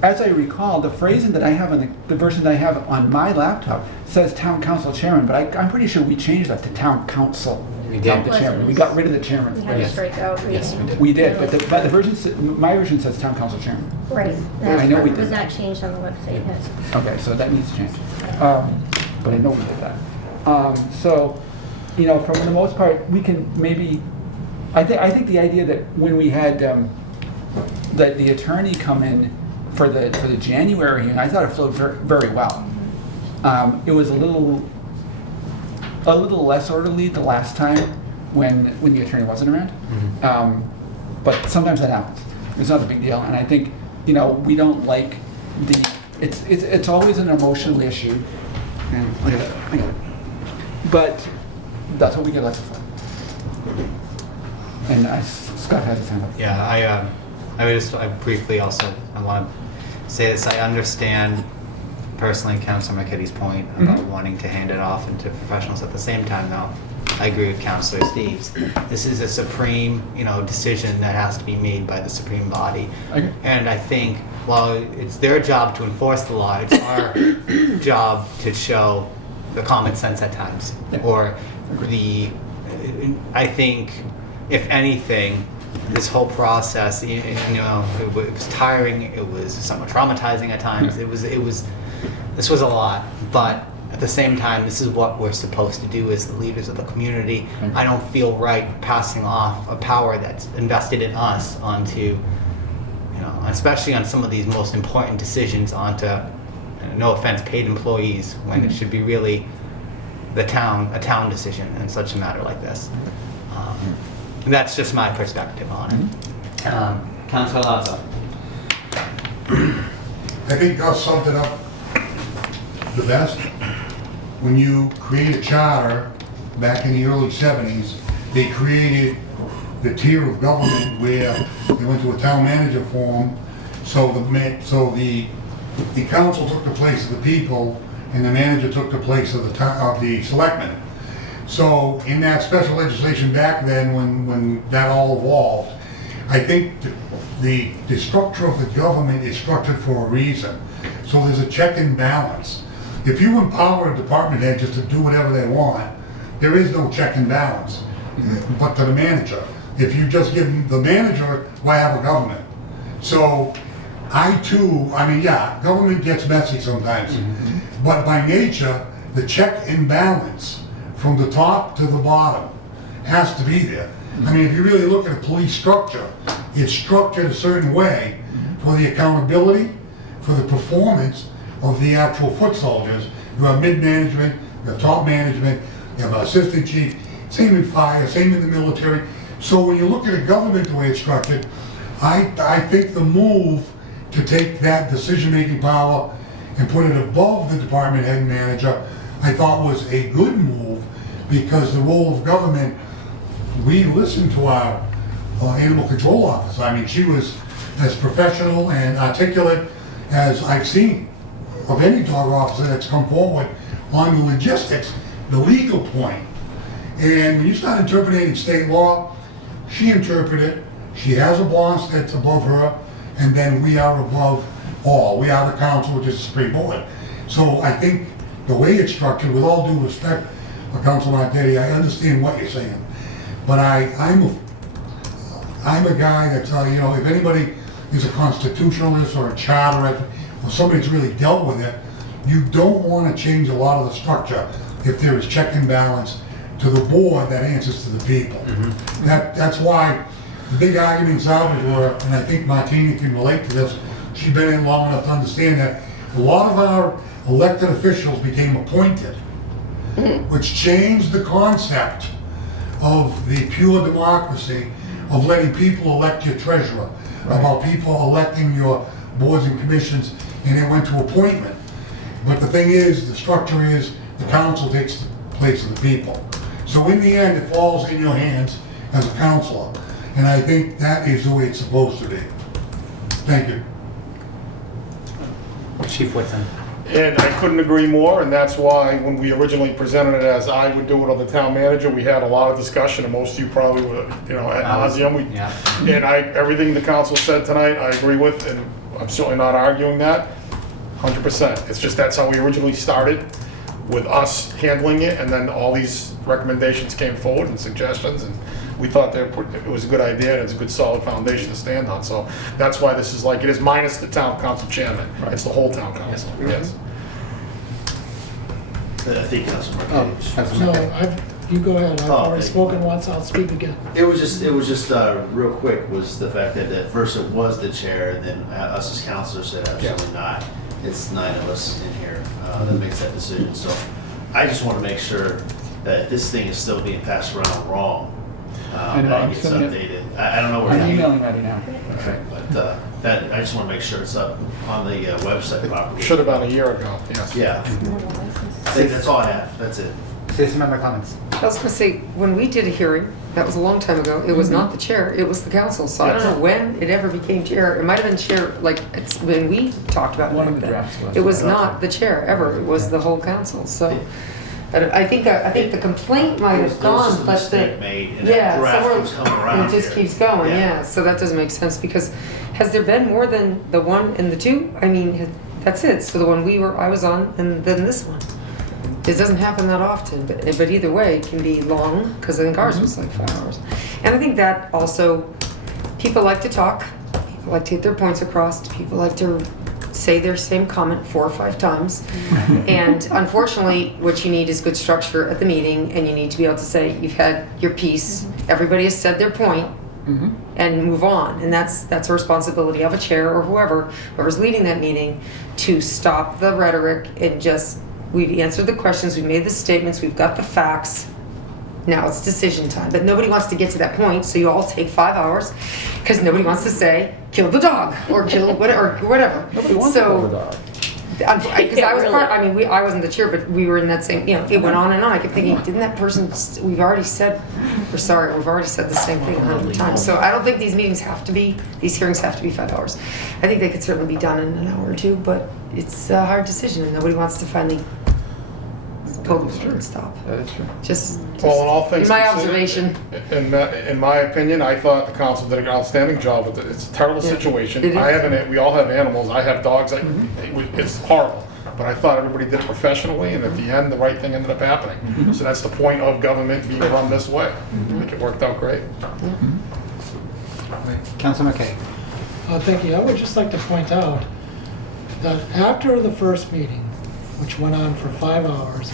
As I recall, the phrasing that I have on the version that I have on my laptop says town council chairman, but I'm pretty sure we changed that to town council. We did. Not the chairman. We got rid of the chairman. We had to strike out. Yes, we did. We did, but the version, my version says town council chairman. Right. I know we did Was that. not changed on the website yet. Okay, so that needs to change. But I know we did that. So, for the most part, we can maybe, I think the idea that when we had that the attorney come in for the January hearing, I thought it flowed very well. It was a little less orderly the last time when the attorney wasn't around. But sometimes that happens. It's not a big deal, and I think we don't like it's always an emotional issue. And I get it. But that's what we get elected for. And Scott has his hand up. Yeah, I briefly also, I want to say this. I understand personally Councilor McKitty's point about wanting to hand it off into professionals. At the same time, though, I agree with Councilor Steves. This is a supreme, decision that has to be made by the supreme body. Okay. And I think while it's their job to enforce the law, it's our job to show the common sense at times. Yeah. Or I think, if anything, this whole process, it was tiring. It was somewhat traumatizing at times. This was a lot, but at the same time, this is what we're supposed to do as the leaders of the community. I don't feel right passing off a power that's invested in us onto, especially on some of these most important decisions, onto, no offense, paid employees, when it should be really a town decision in such a matter like this. And that's just my perspective on it. Councilor Lazo. I think Gus summed it up the best. When you create a charter back in the early 70s, they created the tier of government where they went to a town manager form. So the council took the place of the people, and the manager took the place of the selectmen. So in that special legislation back then, when that all evolved, I think the structure of the government is structured for a reason. So there's a check and balance. If you empower a department head just to do whatever they want, there is no check and balance, but to the manager. If you just give the manager, why have a government? So I too, I mean, yeah, government gets messy sometimes, but by nature, the check and balance from the top to the bottom has to be there. I mean, if you really look at a police structure, it's structured a certain way for the accountability, for the performance of the actual foot soldiers. You have mid-management, you have top management, you have an assistant chief, same in fire, same in the military. So when you look at a government the way it's structured, I think the move to take that decision-making power and put it above the department head and manager, I thought was a good move, because the role of government, we listened to our animal control officer. I mean, she was as professional and articulate as I've seen of any dog officer that's come forward on the logistics, the legal point. And when you start interpreting state law, she interpreted it. She has a boss that's above her, and then we are above all. We are the council, which is the Supreme Board. So I think the way it's structured, with all due respect, Councilman Martetti, I understand what you're saying, but I'm a guy that's, you know, if anybody is a constitutionalist or a charterist or somebody that's really dealt with it, you don't want to change a lot of the structure if there is check and balance to the board that answers to the people. That's why the big arguments out were, and I think Martina can relate to this, she's been in long enough to understand that a lot of our elected officials became appointed, which changed the concept of the pure democracy of letting people elect your treasurer, about people electing your boards and commissions, and it went to appointment. But the thing is, the structure is, the council takes the place of the people. So in the end, it falls in your hands as a councilor, and I think that is the way it's supposed to be. Thank you. Chief Whitson. And I couldn't agree more, and that's why when we originally presented it as I would do it on the town manager, we had a lot of discussion, and most of you probably were, you know, ad nauseum. Yeah. And everything the council said tonight, I agree with, and I'm certainly not arguing that, 100%. It's just that's how we originally started, with us handling it, and then all these recommendations came forward and suggestions, and we thought that it was a good idea, and it's a good solid foundation to stand on. So that's why this is like it is, minus the town council chairman. It's the whole town council. Yes. I think Councilman Oh, Marquez. No, you go ahead. I've Oh, already thank spoken once, I'll speak again. It was just real quick, was the fact that at first it was the chair, and then us as councilors said absolutely not. It's 9 of us in here that makes that decision. So I just want to make sure that this thing is still being passed around wrong. I know, That I'm gets sending it. updated. I don't know where I'm emailing that now. Okay, but that, I just want to make sure it's up on the website properly. Should have been a year ago, yes. Yeah. I think that's all I have. That's it. Citizen member comments. I was gonna say, when we did a hearing, that was a long time ago, it was not the chair, it was the council. So I don't know when it ever became chair. It might have been chair, like, it's when we talked about One of it. the drafts was. It was not the chair ever, it was the whole council, so. I think the complaint might There was have just gone, a but mistake the, made, and yeah, that draft somewhere, keeps coming and around it just here. keeps going, Yeah. yeah, so that doesn't make sense, because has there been more than the 1 and the 2? I mean, that's it, so the one I was on, and then this one. It doesn't happen that often, but either way, it can be long, because I think ours was like 5 hours. And I think that also, people like to talk, people like to get their points across, people like to say their same comment 4 or 5 times. And unfortunately, what you need is good structure at the meeting, and you need to be able to say, you've had your piece, everybody has said their point, and move on. And that's a responsibility of a chair or whoever's leading that meeting, to stop the rhetoric and just, we've answered the questions, we've made the statements, we've got the facts. Now it's decision time. But nobody wants to get to that point, so you all take 5 hours, because nobody wants to say, kill the dog, or kill whatever. Nobody wants to kill the dog. Because I was part, I mean, I wasn't the chair, but we were in that same, it went on and on. I kept thinking, didn't that person, we've already said the same thing 100 times. So I don't think these hearings have to be 5 hours. I think they could certainly be done in an hour or 2, but it's a hard decision, and nobody wants to finally pull the trigger and stop. That is true. Just Well, in all things my considered, observation. In my opinion, I thought the council did an outstanding job with it. It's a terrible situation. It is. We all have animals. I have dogs. It's horrible. But I thought everybody did it professionally, and at the end, the right thing ended up happening. So that's the point of government being run this way. I think it worked out great. Councilor McKay. Thank you. I would just like to point out that after the first meeting, which went on for 5 hours,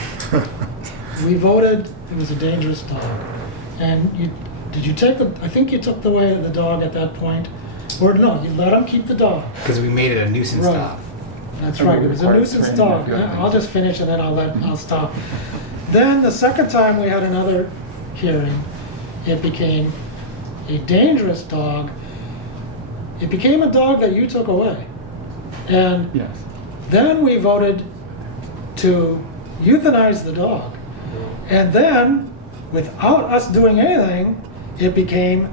we voted it was a dangerous dog. And did you take I think you took away the dog at that point? Or no, you let him keep the dog. Because we made it a nuisance Right. dog. That's And right, we it was a required nuisance training dog. of your I'll just finish and then I'll stop. Then the second time we had another hearing, it became a dangerous dog. It became a dog that you took away. And Yes. then we voted to euthanize the dog. And then, without us doing anything, it became,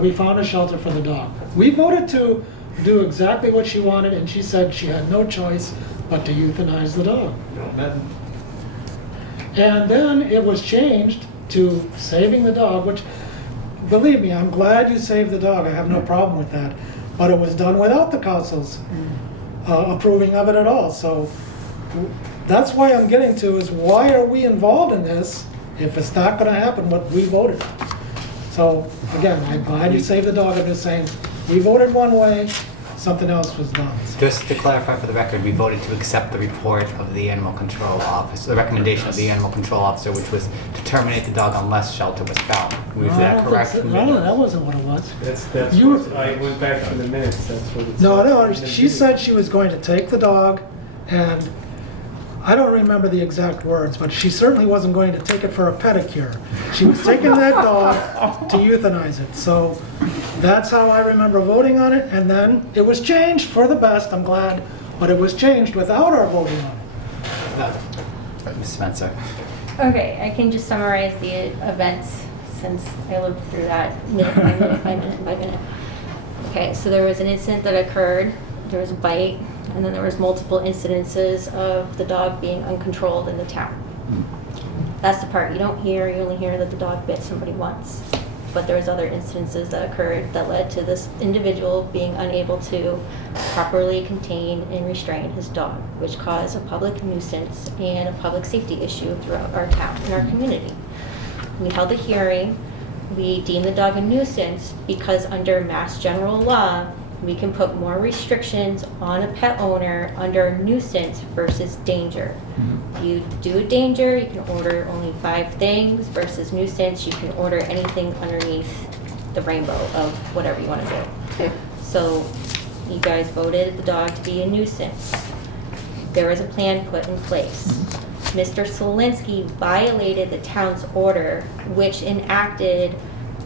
we found a shelter for the dog. We voted to do exactly what she wanted, and she said she had no choice but to euthanize the dog. And then it was changed to saving the dog, which, believe me, I'm glad you saved the dog. I have no problem with that. But it was done without the council's approving of it at all. So that's why I'm getting to is why are we involved in this if it's not going to happen what we voted? So again, I'm glad you saved the dog. I'm just saying we voted one way, something else was done. Just to clarify for the record, we voted to accept the report of the animal control officer, the recommendation of the animal control officer, which was to terminate the dog unless shelter was found. Was No, I that don't correct? think so. No, that wasn't what it was. That's You- what, I went back to the minutes, that's what it said. No, she said she was going to take the dog, and I don't remember the exact words, but she certainly wasn't going to take it for a pedicure. She was taking that dog to euthanize it. So that's how I remember voting on it, and then it was changed for the best, I'm glad, but it was changed without our voting on it. Ms. Spencer. Okay, I can just summarize the events since I lived through that minute by minute. Okay, so there was an incident that occurred, there was a bite, and then there was multiple incidences of the dog being uncontrolled in the town. That's the part you don't hear, you only hear that the dog bit somebody once. But there was other incidences that occurred that led to this individual being unable to properly contain and restrain his dog, which caused a public nuisance and a public safety issue throughout our town and our community. We held a hearing, we deemed the dog a nuisance because under Mass General Law, we can put more restrictions on a pet owner under nuisance versus danger. If you do a danger, you can order only 5 things versus nuisance, you can order anything underneath the rainbow of whatever you want to do. So you guys voted the dog to be a nuisance. There was a plan put in place. Mr. Solinsky violated the town's order, which enacted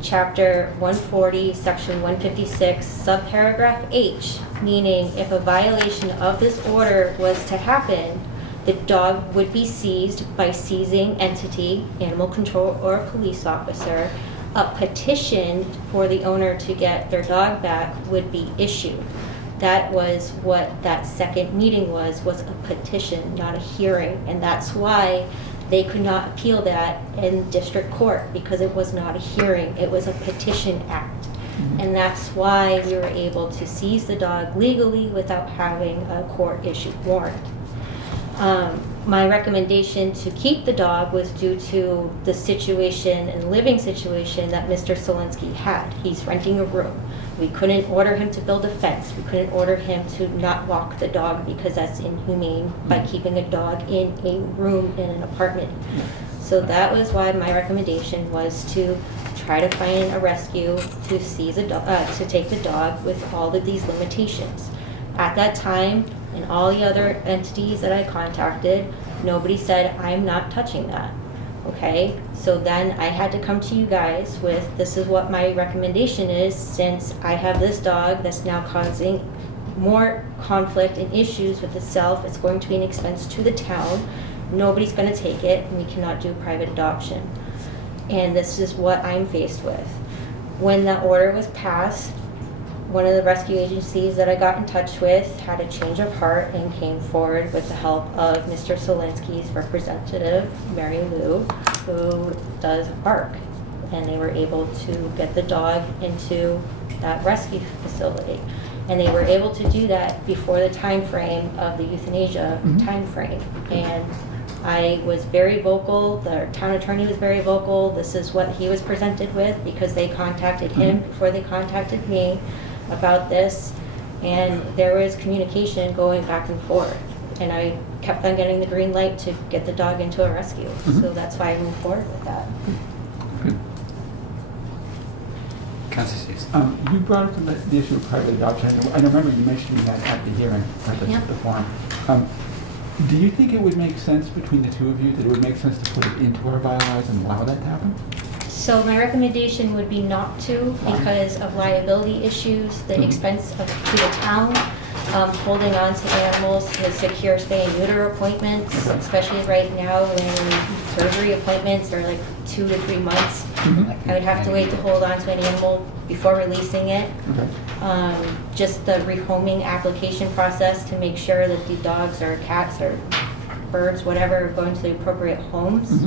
Chapter 140, Section 156, subparagraph H, meaning if a violation of this order was to happen, the dog would be seized by seizing entity, animal control, or a police officer. A petition for the owner to get their dog back would be issued. That was what that second meeting was a petition, not a hearing, and that's why they could not appeal that in district court because it was not a hearing, it was a petition act. And that's why we were able to seize the dog legally without having a court-issued warrant. My recommendation to keep the dog was due to the situation and living situation that Mr. Solinsky had. He's renting a room. We couldn't order him to build a fence. We couldn't order him to not walk the dog because that's inhumane by keeping a dog in a room in an apartment. So that was why my recommendation was to try to find a rescue to seize a to take the dog with all of these limitations. At that time, and all the other entities that I contacted, nobody said, I'm not touching that. Okay, so then I had to come to you guys with, this is what my recommendation is, since I have this dog that's now causing more conflict and issues with itself. It's going to be an expense to the town. Nobody's going to take it, and we cannot do private adoption. And this is what I'm faced with. When the order was passed, one of the rescue agencies that I got in touch with had a change of heart and came forward with the help of Mr. Solinsky's representative, Mary Lou, who does ARC. And they were able to get the dog into that rescue facility. And they were able to do that before the time frame of the euthanasia time frame. And I was very vocal, the town attorney was very vocal, this is what he was presented with, because they contacted him before they contacted me about this, and there was communication going back and forth, and I kept on getting the green light to get the dog into a rescue, so that's why I moved forward with that. Councilor Steves. You brought up the issue of privately adopted. I remember you mentioning that at the hearing, at the Yeah. the forum. Do you think it would make sense between the two of you, that it would make sense to put it into our bylaws and allow that to happen? So my recommendation would be not to, because of liability issues, the expense to the town, holding on to animals to secure spay and neuter appointments, especially right now when surgery appointments are like 2 to 3 months. I would have to wait to hold on to an animal before releasing it. Okay. Just the rehoming application process to make sure that the dogs or cats or birds, whatever, are going to the appropriate homes.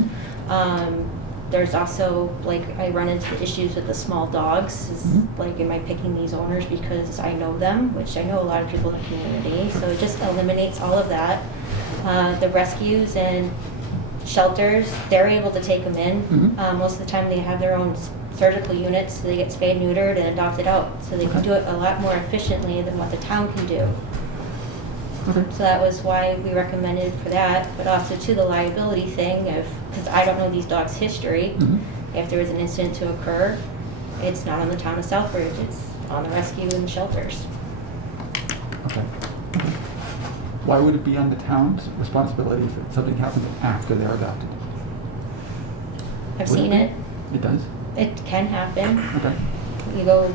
There's also, like, I run into issues with the small dogs. Like, am I picking these owners because I know them, which I know a lot of people in the community, so it just eliminates all of that. The rescues and shelters, they're able to take them in. Most of the time they have their own surgical units, so they get spayed, neutered, and adopted out. So they can do it a lot more efficiently than what the town can do. So that was why we recommended for that, but also to the liability thing, because I don't know these dogs' history. If there was an incident to occur, it's not on the town of Southbridge, it's on the rescue and shelters. Okay. Why would it be on the town's responsibility if something happens after they're adopted? I've Would seen be? it. It does? It can happen. Okay. You go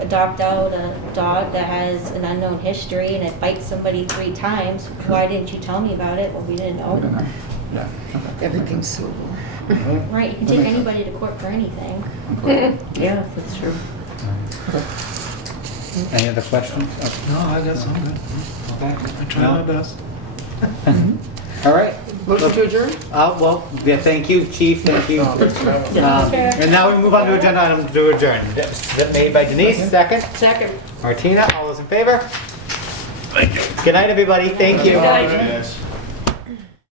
adopt out a dog that has an unknown history and it bites somebody 3 times. Why didn't you tell me about it? Well, we didn't know. We don't know. Yeah, okay. Everything's so. Right, you can take anybody to court for anything. Yeah, that's true. Any other questions? No, I guess I'm good. I try my best. All right. Motion to adjourn? Well, yeah, thank you, Chief, thank you. And now we move on to agenda item to adjourn. That was made by Denise, second. Second. Martina, all those in favor? Thank you. Good night, everybody, thank you. Good night. Yes.